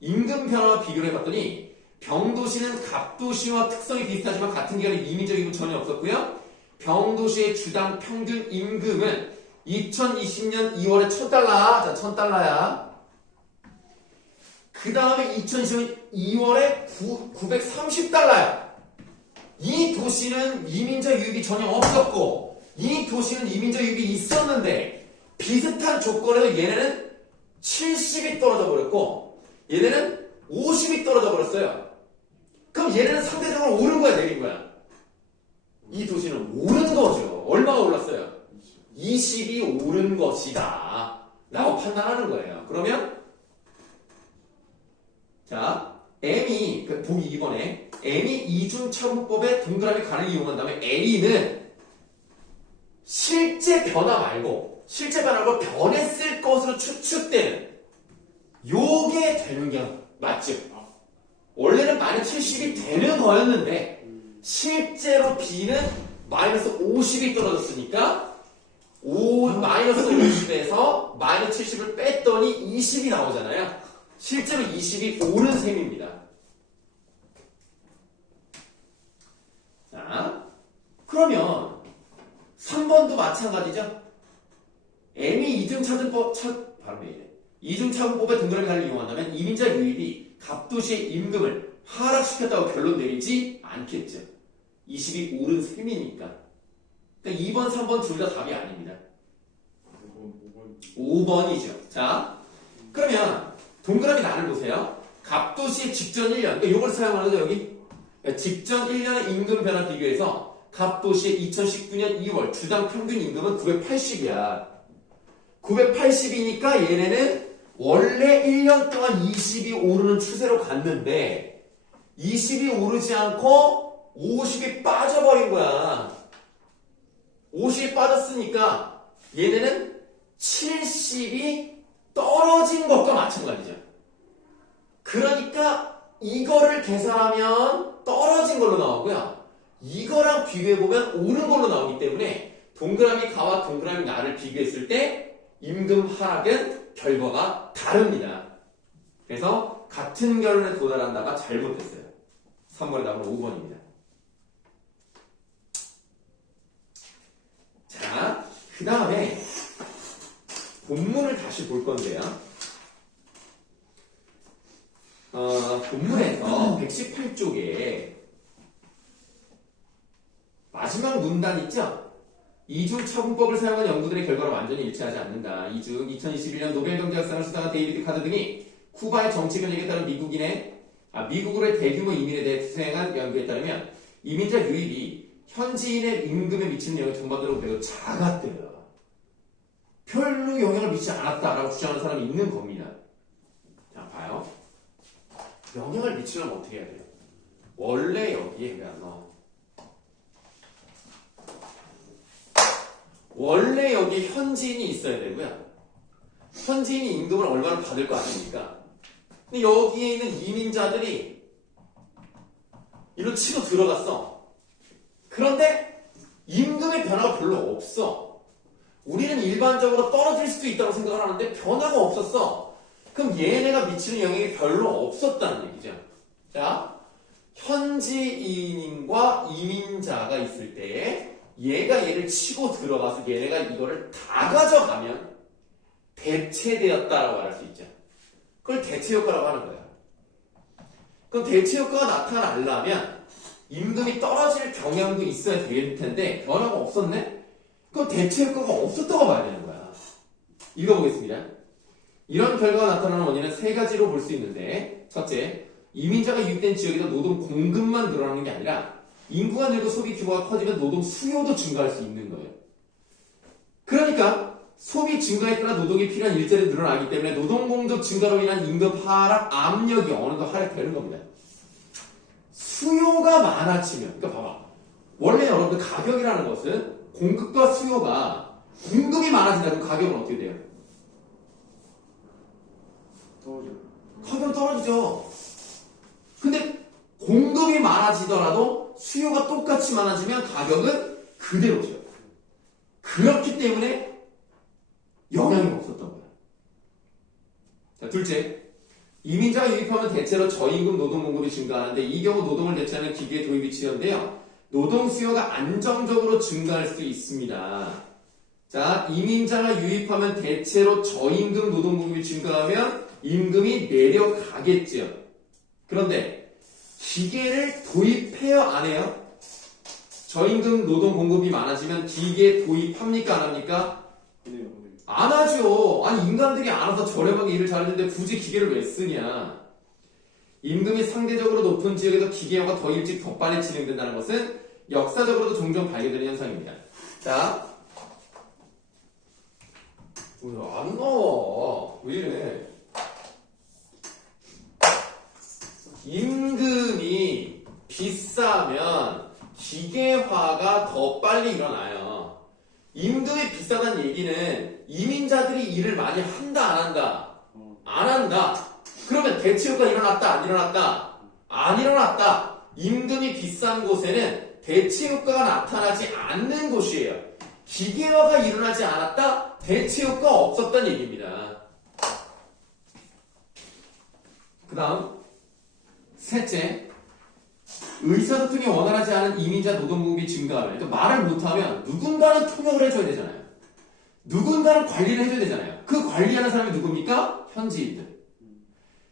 임금 변화와 비교를 해봤더니 병도시는 갑도시와 특성이 비슷하지만 같은 기간에 이민적 인구 전혀 없었고요. 병도시의 주당 평균 임금은 2020년 2월에 1,000달러. 자, 1,000달러야. 그 다음에 2020년 2월에 930달러야. 이 도시는 이민자 유입이 전혀 없었고 이 도시는 이민자 유입이 있었는데 비슷한 조건에서 얘네는 70이 떨어져 버렸고 얘네는 50이 떨어져 버렸어요. 그럼 얘네는 상대적으로 오른 거야 내린 거야? 이 도시는 오른 거죠. 얼마가 올랐어요? 20이 오른 것이다 라고 판단하는 거예요. 그러면 자 M이 보기 2번에 M이 이중차분법의 동그라미 가를 이용한 다음에 A는 실제 변화 말고 변했을 것으로 추측되는 요게 되는 게 맞죠? 원래는 마이너스 70이 되는 거였는데 실제로 B는 마이너스 50이 떨어졌으니까 마이너스 50에서 마이너스 70을 뺐더니 20이 나오잖아요. 실제로 20이 오른 셈입니다. 그러면 3번도 마찬가지죠. M이 이중차분법의 동그라미 단위를 이용한다면 이민자 유입이 갑도시의 임금을 하락시켰다고 결론 내리지 않겠죠. 20이 옳은 셈이니까. 그러니까 2번, 3번 둘 다 답이 아닙니다. 5번이죠. 자, 그러면 동그라미 난을 보세요. 갑도시의 직전 1년, 그러니까 이걸 사용하는 거죠, 여기. 그러니까 직전 1년의 임금 변화 비교해서 갑도시의 2019년 2월 주당 평균 임금은 980이야. 980이니까 얘네는 원래 1년 동안 20이 오르는 추세로 갔는데 20이 오르지 않고 50이 빠져버린 거야. 50이 빠졌으니까 얘네는 70이 떨어진 것과 마찬가지죠. 그러니까 이거를 계산하면 떨어진 걸로 나오고요. 이거랑 비교해보면 오른 걸로 나오기 때문에 동그라미 가와 동그라미 나를 비교했을 때 임금 하락은 결과가 다릅니다. 그래서 같은 결론에 도달한다가 잘못됐어요. 3번의 답은 5번입니다. 자, 그 다음에 본문을 다시 볼 건데요. 본문에서 118쪽에 마지막 문단 있죠? 이중 차분법을 사용한 연구들의 결과로 완전히 일치하지 않는다. 이중 2021년 노벨 경제학상을 수상한 데이비드 카드 등이 쿠바의 정치 변혁에 따른 미국으로의 대규모 이민에 대해 수행한 연구에 따르면 이민자 유입이 현지인의 임금에 미치는 영향이 전반적으로 매우 작았대요. 별로 영향을 미치지 않았다라고 주장하는 사람이 있는 겁니다. 자, 봐요. 영향을 미치려면 어떻게 해야 돼요? 원래 여기에 원래 여기 현지인이 있어야 되고요. 현지인이 임금을 얼마나 받을 거 아닙니까? 근데 여기에 있는 이민자들이 이로 치고 들어갔어. 그런데 임금의 변화가 별로 없어. 우리는 일반적으로 떨어질 수도 있다고 생각을 하는데 변화가 없었어. 그럼 얘네가 미치는 영향이 별로 없었다는 얘기죠. 자, 현지인과 이민자가 있을 때 얘가 얘를 치고 들어가서 얘네가 이거를 다 가져가면 대체되었다라고 말할 수 있죠. 그걸 대체효과라고 하는 거예요. 그럼 대체효과가 나타나려면 임금이 떨어질 경향도 있어야 될 텐데 변화가 없었네? 그럼 대체효과가 없었다고 봐야 되는 거야. 읽어보겠습니다. 이런 결과가 나타나는 원인은 세 가지로 볼 수 있는데, 첫째, 이민자가 유입된 지역에서 노동 공급만 늘어나는 게 아니라 인구가 늘고 소비 규모가 커지면 노동 수요도 증가할 수 있는 거예요. 그러니까 소비 증가에 따라 노동이 필요한 일자리 늘어나기 때문에 노동 공급 증가로 인한 임금 하락 압력이 어느 정도 하락되는 겁니다. 수요가 많아지면, 그러니까 봐봐. 원래 여러분들 가격이라는 것은 공급과 수요가 공급이 많아진다면 가격은 어떻게 돼요? 가격은 떨어지죠. 근데 공급이 많아지더라도 수요가 똑같이 많아지면 가격은 그대로죠. 그렇기 때문에 영향이 없었던 거야. 자, 둘째, 이민자가 유입하면 대체로 저임금 노동 공급이 증가하는데 이 경우 노동을 대체하는 기계의 도입이 지연되어 노동 수요가 안정적으로 증가할 수 있습니다. 자, 이민자가 유입하면 대체로 저임금 노동 공급이 증가하면 임금이 내려가겠죠. 그런데 기계를 도입해요, 안 해요? 저임금 노동 공급이 많아지면 기계 도입합니까, 안 합니까? 안 하죠. 아니, 인간들이 알아서 저렴하게 일을 잘하는데 굳이 기계를 왜 쓰냐? 임금이 상대적으로 높은 지역에서 기계화가 더 일찍 더 빨리 진행된다는 것은 역사적으로도 종종 발견되는 현상입니다. 자, 왜 안 나와? 왜 이래? 임금이 비싸면 기계화가 더 빨리 일어나요. 임금이 비싸다는 얘기는 이민자들이 일을 많이 한다, 안 한다? 안 한다. 그러면 대체효과 일어났다, 안 일어났다? 안 일어났다. 임금이 비싼 곳에는 대체효과가 나타나지 않는 곳이에요. 기계화가 일어나지 않았다? 대체효과가 없었다는 얘기입니다. 그 다음 셋째, 의사소통이 원활하지 않은 이민자 노동부비 증가를 또 말을 못하면 누군가는 통역을 해줘야 되잖아요. 누군가는 관리를 해줘야 되잖아요. 그 관리하는 사람이 누굽니까? 현지인들.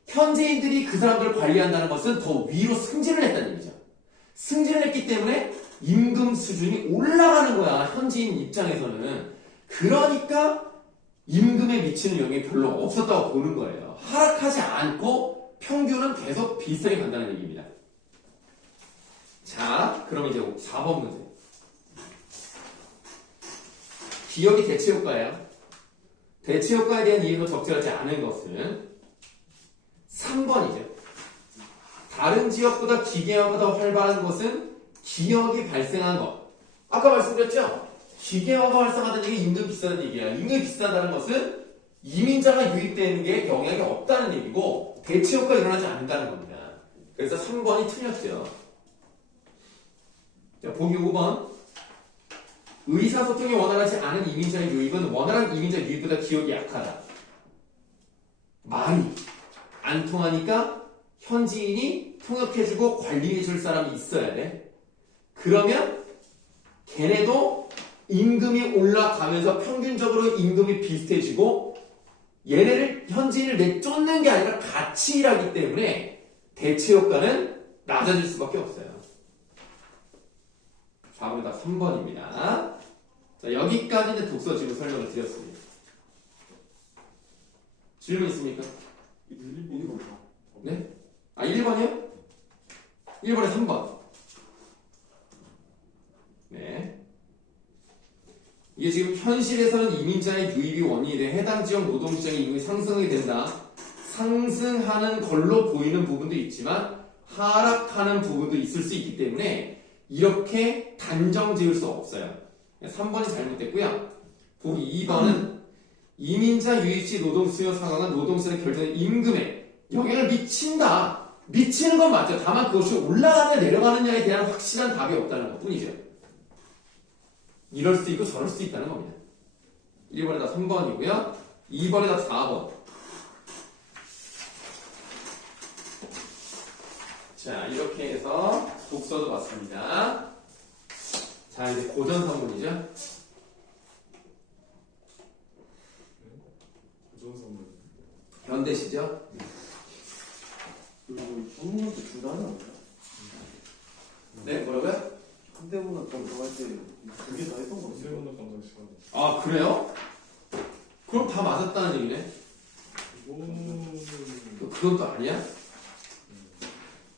현지인들이 그 사람들을 관리한다는 것은 더 위로 승진을 했다는 얘기죠. 승진을 했기 때문에 임금 수준이 올라가는 거야. 현지인 입장에서는. 그러니까 임금에 미치는 영향이 별로 없었다고 보는 거예요. 하락하지 않고 평균은 계속 비슷하게 간다는 얘기입니다. 자, 그럼 이제 4번 문제. 기억이 대체효과예요. 대체효과에 대한 이해도 적절하지 않은 것은 3번이죠. 다른 지역보다 기계화가 더 활발한 것은 기억이 발생한 것. 아까 말씀드렸죠? 기계화가 활성화된 얘기 임금이 비싸다는 얘기야. 임금이 비싸다는 것은 이민자가 유입되는 게 영향이 없다는 얘기고 대체효과가 일어나지 않는다는 겁니다. 그래서 3번이 틀렸죠. 자, 보기 5번. 의사소통이 원활하지 않은 이민자의 유입은 원활한 이민자 유입보다 기억이 약하다. 말이 안 통하니까 현지인이 통역해주고 관리해줄 사람이 있어야 돼. 그러면 걔네도 임금이 올라가면서 평균적으로 임금이 비슷해지고 얘네를 현지인을 내쫓는 게 아니라 같이 일하기 때문에 대체효과는 낮아질 수밖에 없어요. 4번 다 3번입니다. 자, 여기까지 이제 독서지로 설명을 드렸습니다. 질문 있습니까? 1번 봐. 네? 아, 1번이요? 1번에 3번. 네. 이게 지금 현실에서는 이민자의 유입이 원인이 돼 해당 지역 노동시장의 임금이 상승하게 된다. 상승하는 걸로 보이는 부분도 있지만 하락하는 부분도 있을 수 있기 때문에 이렇게 단정 지을 수 없어요. 3번이 잘못됐고요. 보기 2번은 이민자 유입 시 노동 수요 상황은 노동시장 결정된 임금에 영향을 미친다. 미치는 건 맞죠. 다만 그것이 올라가느냐 내려가느냐에 대한 확실한 답이 없다는 것 뿐이죠. 이럴 수도 있고 저럴 수도 있다는 겁니다. 1번에다 3번이고요. 2번에다 4번. 자, 이렇게 해서 독서도 봤습니다. 자, 이제 고전 선문이죠. 고전 선물. 현대시죠. 그리고 전문한테 둘 다 하는 거야? 네, 뭐라고요? 한대문학 들어갈 때 두 개 다 했던 거 같아요. 세번호 감정 시간. 아, 그래요? 그럼 다 맞았다는 얘기네. 이거는 그건 또 아니야?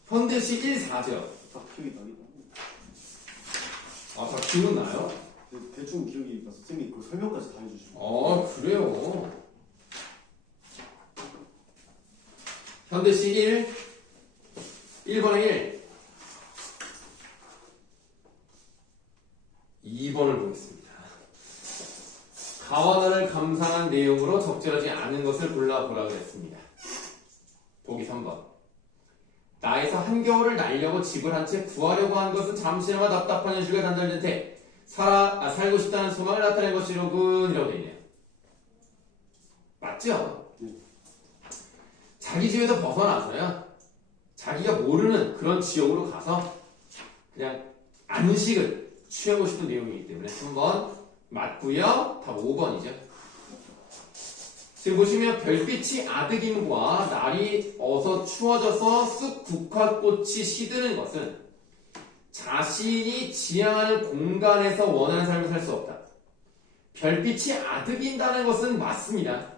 현대시 1, 4죠. 딱 기억이 나긴 하고. 아, 다 기억나요? 대충 기억이 나서 쌤이 그 설명까지 다 해주시고. 아, 그래요? 현대시 1, 1번에 1, 2번을 보겠습니다. 가와나를 감상한 내용으로 적절하지 않은 것을 골라보라고 했습니다. 보기 3번. 나에서 한겨울을 날려고 집을 한 채 구하려고 한 것은 잠시나마 답답한 현실과 단절된 데 살고 싶다는 소망을 나타낸 것이로군 이라고 되어 있네요. 맞죠? 자기 집에서 벗어나서요. 자기가 모르는 그런 지역으로 가서 그냥 안식을 취하고 싶은 내용이기 때문에 3번 맞고요. 다 5번이죠. 지금 보시면 별빛이 아득임과 날이 어서 추워져서 쑥 국화꽃이 시드는 것은 자신이 지향하는 공간에서 원하는 삶을 살 수 없다. 별빛이 아득인다는 것은 맞습니다.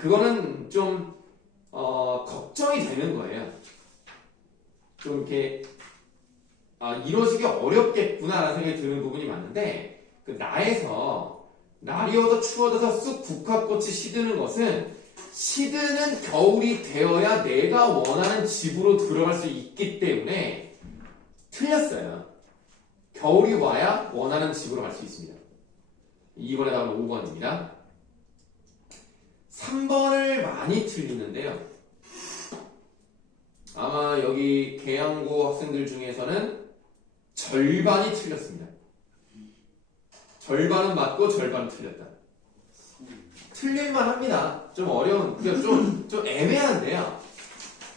그거는 좀 걱정이 되는 거예요. 좀 이렇게 이루어지기 어렵겠구나라는 생각이 드는 부분이 맞는데 그 나에서 날이 어서 추워져서 쑥 국화꽃이 시드는 것은 시드는 겨울이 되어야 내가 원하는 집으로 들어갈 수 있기 때문에 틀렸어요. 겨울이 와야 원하는 집으로 갈 수 있습니다. 2번에 답은 5번입니다. 3번을 많이 틀리는데요. 아마 여기 계양고 학생들 중에서는 절반이 틀렸습니다. 절반은 맞고 절반은 틀렸다. 틀릴만 합니다. 좀 어려운, 그러니까 좀 애매한데요.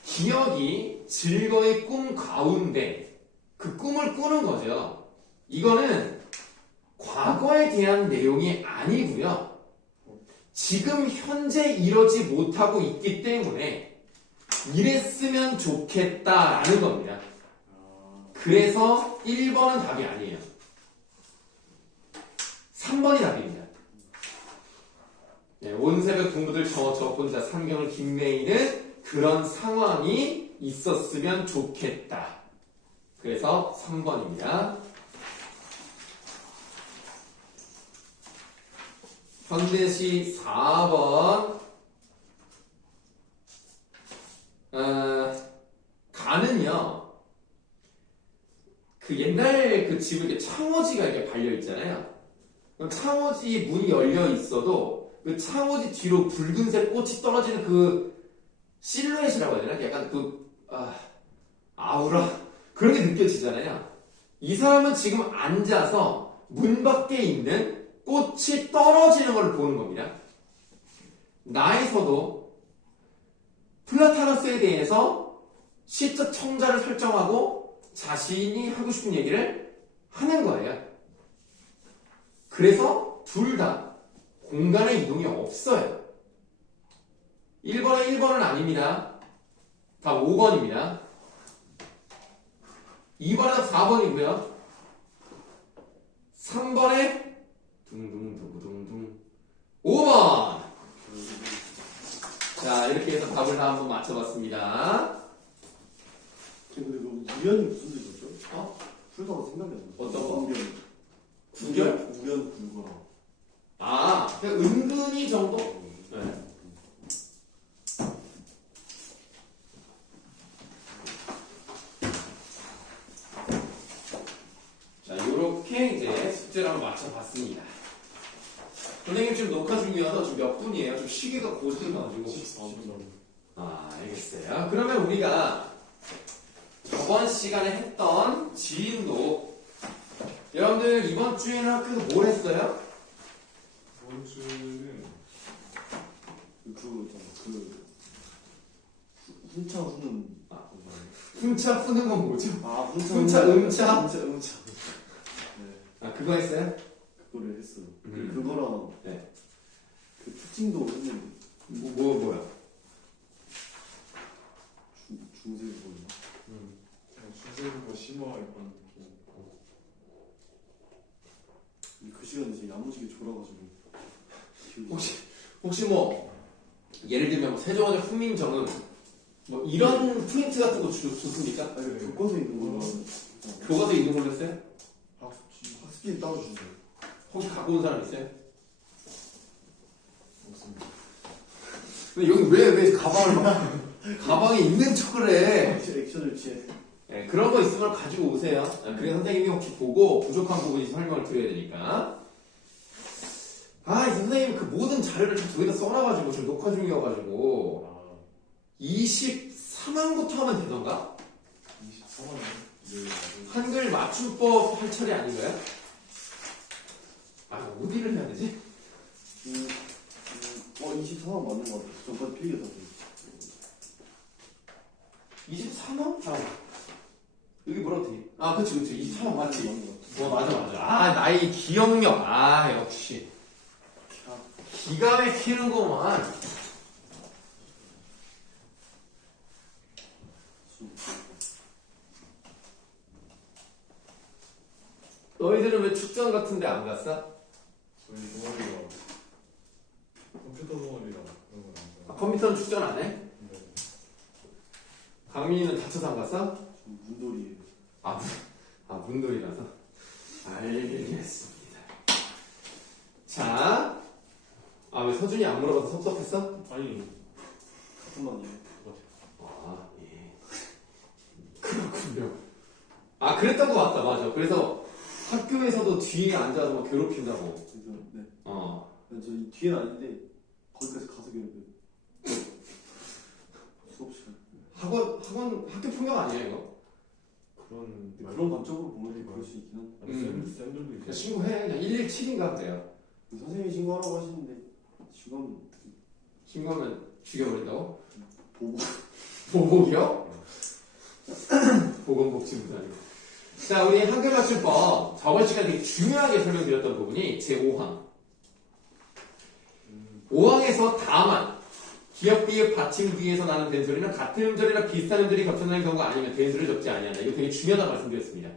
기억이 사람이 즐거이 꿈 가운데 그 꿈을 꾸는 거죠. 이거는 과거에 대한 내용이 아니고요. 지금 현재 이러지 못하고 있기 때문에 이랬으면 좋겠다라는 겁니다. 그래서 1번은 답이 아니에요. 3번이 답입니다. 네, 온새벽 동무들 저 혼자 삼경을 김매희는 그런 상황이 있었으면 좋겠다. 그래서 3번입니다. 현대시 4번. 가는요. 그 옛날 그 집을 이렇게 창호지가 이렇게 발려 있잖아요. 그럼 창호지 문이 열려 있어도 그 창호지 뒤로 붉은색 꽃이 떨어지는 그 실루엣이라고 해야 되나? 약간 그 아우라 그런 게 느껴지잖아요. 이 사람은 지금 앉아서 문 밖에 있는 꽃이 떨어지는 걸 보는 겁니다. 나에서도 플라타너스에 대해서 시적 청자를 설정하고 자신이 하고 싶은 얘기를 하는 거예요. 그래서 둘 다 공간의 이동이 없어요. 1번은 아닙니다. 답 5번입니다. 2번은 4번이고요. 3번에 둥둥둥둥둥 5번. 자, 이렇게 해서 답을 다 한번 맞춰봤습니다. 근데 그 우연이 무슨 뜻이었죠? 어? 풀다가 생각이 안 나. 어떤 거? 우연. 구결? 우연 불가. 아, 그냥 은근히 정도? 네. 자, 요렇게 이제 숙제를 한번 맞춰봤습니다. 선생님 지금 녹화 중이어서 지금 몇 분이에요? 좀 시계가 고장나가지고. 14분. 아, 알겠어요. 그러면 우리가 저번 시간에 했던 지인도 여러분들 이번 주에는 학교에서 뭘 했어요? 이번 주는 훈차 후는 훈차 푸는 건 뭐죠? 훈차 훈차, 음차? 음차. 네, 아, 그거 했어요? 그거를 했어요. 음. 그거랑 네. 그 특징도 했는데 뭐야? 중세 뭐였나? 주제가 심화 약간 느낌. 그 시간에 제가 야무지게 졸아가지고 기억이 혹시 뭐 예를 들면 뭐 세종원의 후민정음 뭐 이런 프린트 같은 거 좋습니까? 안 나. 아니 교과서에 있는 거는 교과서에 있는 걸로 했어요? 학습지 따로 주세요. 혹시 갖고 온 사람 있어요? 없습니다. 근데 여기 왜 가방을 막 가방에 있는 척을 해? 액션을 취해. 네, 그런 거 있으면 가지고 오세요. 그래서 선생님이 혹시 보고 부족한 부분이 설명을 드려야 되니까. 아, 이 선생님이 그 모든 자료를 다 저기다 써놔가지고 지금 녹화 중이어가지고 23항부터 하면 되던가? 24만. 네. 한글 맞춤법 할 차례 아닌가요? 아, 어디를 해야 되지? 24만 맞는 것 같아. 전까지 필기했다. 23항? 아, 여기 뭐라고 돼? 아, 그치. 23항 맞지? 맞는 것 같아. 맞아. 아, 나의 기억력. 아, 역시. 기가 막히는구만. 너희들은 왜 축전 같은데 안 갔어? 저희 동아리가 컴퓨터 동아리라 그런 건 안 아, 돼요. 컴퓨터는 축전 안 해? 네. 강민이는 다쳐서 안 갔어? 문돌이에요. 문돌이라서. 알겠습니다. 자, 왜 서준이 안 물어봐서 섭섭했어? 아니 같은 반이에요. 아, 예. 그렇군요. 아, 그랬던 것 같다. 맞아. 그래서 학교에서도 뒤에 앉아서 막 괴롭힌다고. 그래서 네. 어. 저 뒤에는 아닌데 거기까지 가서 괴롭혀요. 수업 시간. 학교 폭력 아니야, 이거? 그런 관점으로 보면 그럴 수 있긴 한데. 아니 쌤들도 그냥 이제 신고해. 그냥 117인가 그래요. 선생님이 신고하라고 하시는데 신고하면 죽여버린다고? 보고 보복이요? 보건복지부장님. 자, 우리 한글맞춤법 저번 시간에 되게 중요하게 설명드렸던 부분이 제5항. 5항에서 다만 기역, 비읍, 받침 뒤에서 나는 된소리는 같은 음절이나 비슷한 음절이 겹쳐나는 경우가 아니면 된소리를 적지 아니한다. 이거 되게 중요하다고 말씀드렸습니다.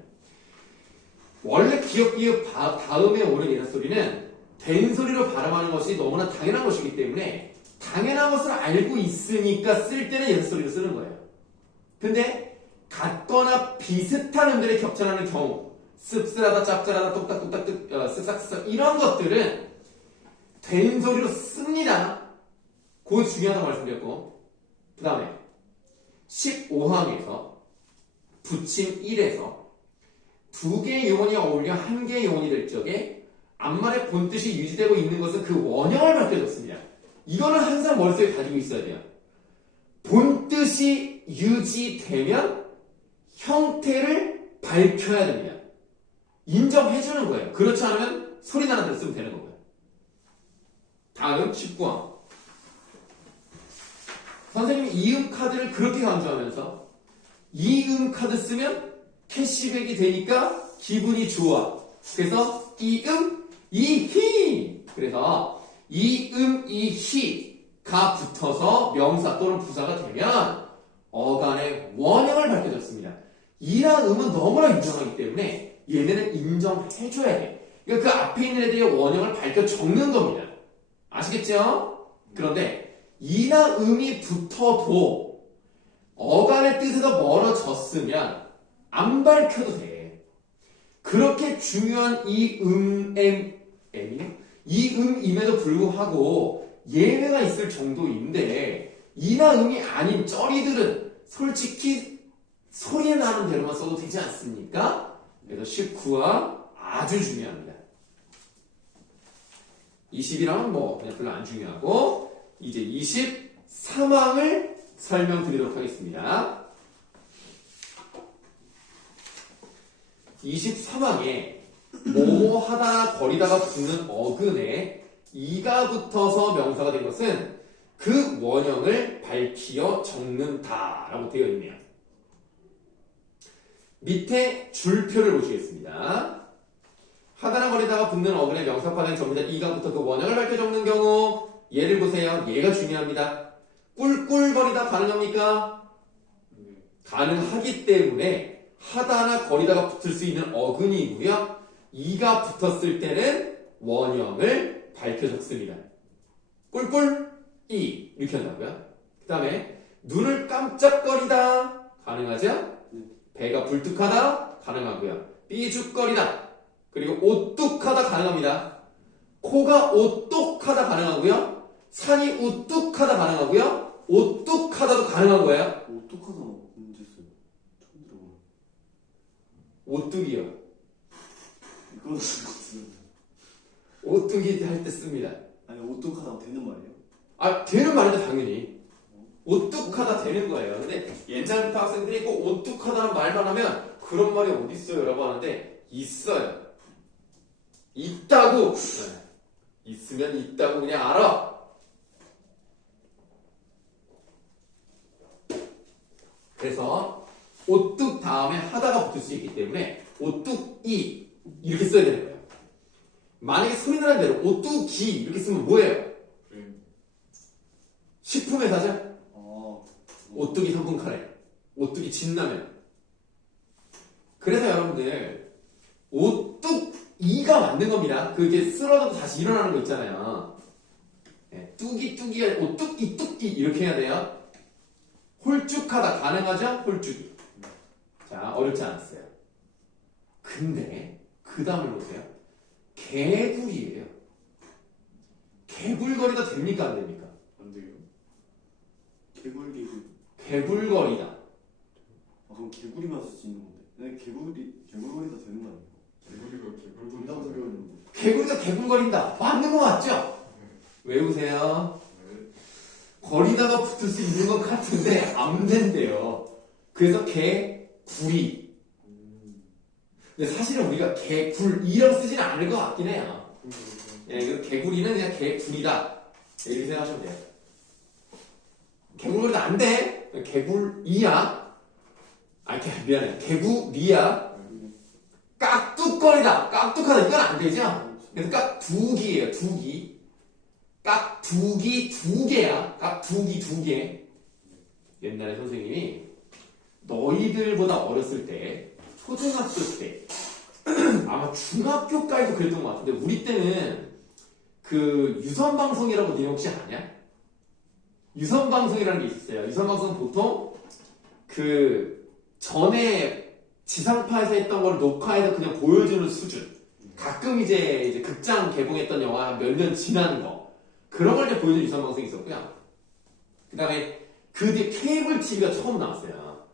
원래 기역, 비읍, 다음에 오는 예사소리는 된소리로 발음하는 것이 너무나 당연한 것이기 때문에 당연한 것을 알고 있으니까 쓸 때는 예사소리로 쓰는 거예요. 근데 같거나 비슷한 음들이 겹쳐나는 경우, 씁쓸하다, 짭짤하다, 똑딱똑딱, 쓱싹쓱싹 이런 것들은 된소리로 씁니다. 그거 중요하다고 말씀드렸고, 그 다음에 15항에서 붙임 1에서 두 개의 요원이 어울려 한 개의 요원이 될 적에 앞말의 본뜻이 유지되고 있는 것은 그 원형을 밝혀줬습니다. 이거는 항상 머릿속에 가지고 있어야 돼요. 본뜻이 유지되면 형태를 밝혀야 됩니다. 인정해주는 거예요. 그렇지 않으면 소리 나는 대로 쓰면 되는 거고요. 다음 19항. 선생님이 이음 카드를 그렇게 강조하면서 이음 카드 쓰면 캐시백이 되니까 기분이 좋아. 그래서 이음, 이히. 그래서 이음, 이히가 붙어서 명사 또는 부사가 되면 어간의 원형을 밝혀줬습니다. 이랑 음은 너무나 유명하기 때문에 얘네는 인정해줘야 돼. 그러니까 그 앞에 있는 애들의 원형을 밝혀 적는 겁니다. 아시겠죠? 그런데 이나 음이 붙어도 어간의 뜻에서 멀어졌으면 안 밝혀도 돼. 그렇게 중요한 이 음임에도 불구하고 예외가 있을 정도인데 이나 음이 아닌 쩌리들은 솔직히 소리 나는 대로만 써도 되지 않습니까? 그래서 19화 아주 중요합니다. 20이랑은 뭐 그냥 별로 안 중요하고 이제 23항을 설명드리도록 하겠습니다. 23항에 뭐뭐 하다나 거리다가 붙는 어근에 이가 붙어서 명사가 된 것은 그 원형을 밝히어 적는다라고 되어 있네요. 밑에 줄표를 보시겠습니다. 하다나 거리다가 붙는 어근에 명사파된 접니다. 이가 붙어 그 원형을 밝혀 적는 경우 예를 보세요. 얘가 중요합니다. 꿀꿀거리다 가능합니까? 가능하기 때문에 하다나 거리다가 붙을 수 있는 어근이고요. 이가 붙었을 때는 원형을 밝혀 적습니다. 꿀꿀 이 이렇게 한다고요. 그 다음에 눈을 깜짝거리다 가능하죠? 배가 불뚝하다 가능하고요. 삐죽거리다 그리고 오뚝하다 가능합니다. 코가 오똑하다 가능하고요. 산이 우뚝하다 가능하고요. 오뚝하다도 가능한 거예요. 오똑하다 언제 써요? 처음 들어보네. 오뚝이요. 이거는 무슨 오뚝이 할 때 씁니다. 아니 오똑하다고 되는 말이에요? 아 되는 말인데 당연히 오뚝하다 되는 거예요. 근데 옛날부터 학생들이 꼭 오뚝하다는 말만 하면 그런 말이 어디 있어요? 라고 하는데 있어요. 있다고. 네. 있으면 있다고 그냥 알아. 그래서 오뚝 다음에 하다가 붙을 수 있기 때문에 오뚝이 이렇게 써야 되는 거예요. 만약에 소리 나는 대로 오뚝이 이렇게 쓰면 뭐예요? 식품회사죠? 오뚜기 3분 카레, 오뚜기 진라면. 그래서 여러분들 오뚝이가 맞는 겁니다. 그게 쓰러져도 다시 일어나는 거 있잖아요. 네, 뚜기가 오뚝이 뚝기 이렇게 해야 돼요. 홀쭉하다 가능하죠? 홀쭉이. 자, 어렵지 않았어요. 근데 그 다음을 보세요. 개굴이에요. 개굴거리다 됩니까? 안 됩니까? 안 돼요. 개굴거리다. 아 그럼 개구리만 쓸 수 있는 건데. 네, 개굴거리다 되는 거 아니에요? 개구리가 정답도 배웠는데. 개굴이가 개굴거린다. 맞는 거 맞죠? 외우세요. 거리다가 붙을 수 있는 것 같은데 안 된대요. 그래서 개구리. 근데 사실은 우리가 개굴이라고 쓰지는 않을 것 같긴 해요. 예, 개구리는 그냥 개굴이다. 이렇게 생각하시면 돼요. 개굴거리도 안 돼. 개굴이야. 미안해. 개구리야. 깍둑거리다. 깍둑하다. 이건 안 되죠? 그래서 깍두기예요. 두기. 깍두기 두 개야. 깍두기 두 개. 옛날에 선생님이 너희들보다 어렸을 때, 초등학교 때, 아마 중학교까지도 그랬던 것 같은데, 우리 때는 그 유선방송이라고 니 혹시 아냐? 유선방송이라는 게 있었어요. 유선방송은 보통 그 전에 지상파에서 했던 걸 녹화해서 그냥 보여주는 수준. 가끔 이제 극장 개봉했던 영화 몇 년 지난 거. 그런 걸 이제 보여주는 유선방송이 있었고요. 그 다음에 그 뒤에 케이블 TV가 처음 나왔어요.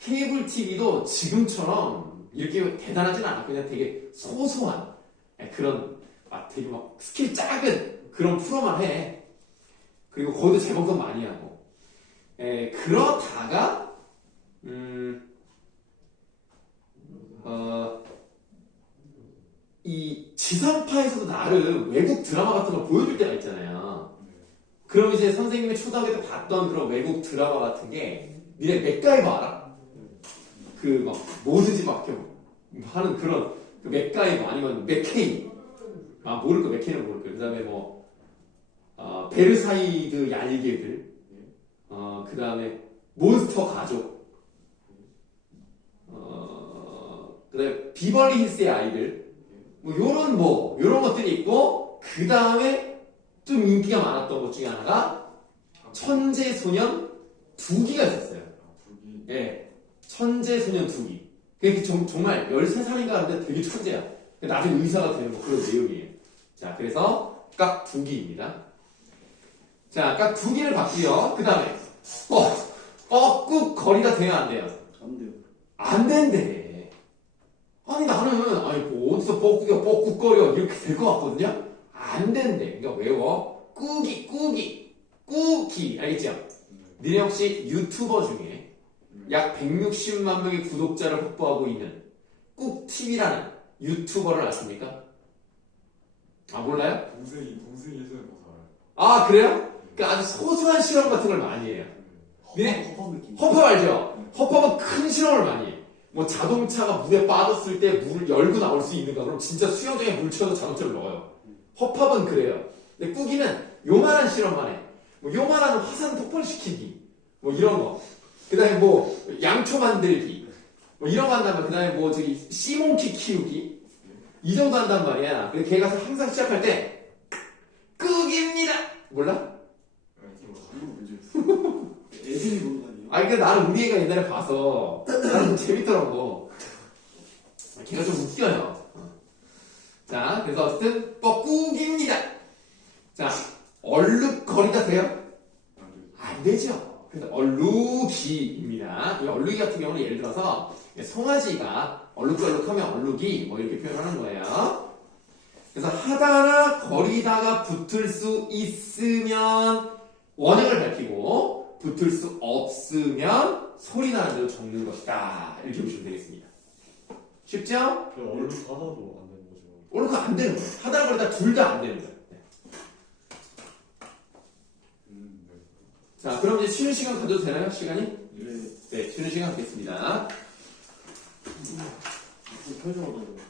케이블 TV도 지금처럼 이렇게 대단하진 않아. 그냥 되게 소소한 그런 되게 막 스킬 작은 그런 프로만 해. 그리고 거기도 재방송 많이 하고. 그러다가 이 지상파에서도 나름 외국 드라마 같은 걸 보여줄 때가 있잖아요. 그럼 이제 선생님이 초등학교 때 봤던 그런 외국 드라마 같은 게 니네 맥가이버 알아? 그 막 뭐든지 막 하는 그런 그 맥가이버 아니면 맥케인 모를 거 맥케인은 모를 거. 그 다음에 뭐 베르사이드 얄개들 그 다음에 몬스터 가족 그 다음에 비벌리 힐스의 아이들 요런 것들이 있고 그 다음에 좀 인기가 많았던 것 중에 하나가 천재소년 2기가 있었어요. 예, 천재소년 2기. 그게 정말 13살인가 하는데 되게 천재야. 나중에 의사가 되는 뭐 그런 내용이에요. 자, 그래서 깍두기입니다. 자, 깍두기를 봤고요. 그 다음에 뻐꾹거리다 돼요, 안 돼요? 안 돼요. 안 된대. 아니 나는 뭐 어디서 뻐꾹이야 뻐꾹거려 이렇게 될 것 같거든요. 안 된대. 그러니까 외워. 꾸기 알겠죠? 니네 혹시 유튜버 중에 약 160만 명의 구독자를 확보하고 있는 꾹TV라는 유튜버를 아십니까? 몰라요? 동생이 예전에 뭐 그래요? 그러니까 아주 소소한 실험 같은 걸 많이 해요. 네? 허팝 느낌. 허팝 알죠? 허팝은 큰 실험을 많이 해. 뭐 자동차가 물에 빠졌을 때 물을 열고 나올 수 있는가? 그럼 진짜 수영장에 물 채워서 자동차를 넣어요. 허팝은 그래요. 근데 꾸기는 요만한 실험만 해. 뭐 요만한 화산 폭발시키기. 뭐 이런 거. 그 다음에 뭐 양초 만들기. 뭐 이런 거 한다면 그 다음에 뭐 씨몽키 키우기. 이 정도 한단 말이야. 근데 걔가 항상 시작할 때 끄기입니다. 몰라? 이거 뭔지 애들이 보는 거 아니에요? 그러니까 나는 우리 애가 옛날에 봐서 나는 재밌더라고. 걔가 좀 웃겨요. 자, 그래서 어쨌든 뻐꾹입니다. 자, 얼룩거리다 돼요? 안 되죠. 그래서 얼룩이입니다. 이 얼룩이 같은 경우는 예를 들어서 송아지가 얼룩덜룩하면 얼룩이 뭐 이렇게 표현하는 거예요. 그래서 하다나 거리다가 붙을 수 있으면 원형을 밝히고 붙을 수 없으면 소리 나는 대로 적는 것이다. 이렇게 보시면 되겠습니다. 쉽죠? 얼룩 하나도 안 되는 거죠. 얼룩 안 되는 거예요. 하다나 거리다 둘 다 안 되는 거예요. 네. 자, 그럼 이제 쉬는 시간 가져도 되나요? 시간이? 네. 네, 쉬는 시간 갖겠습니다. 표정하다가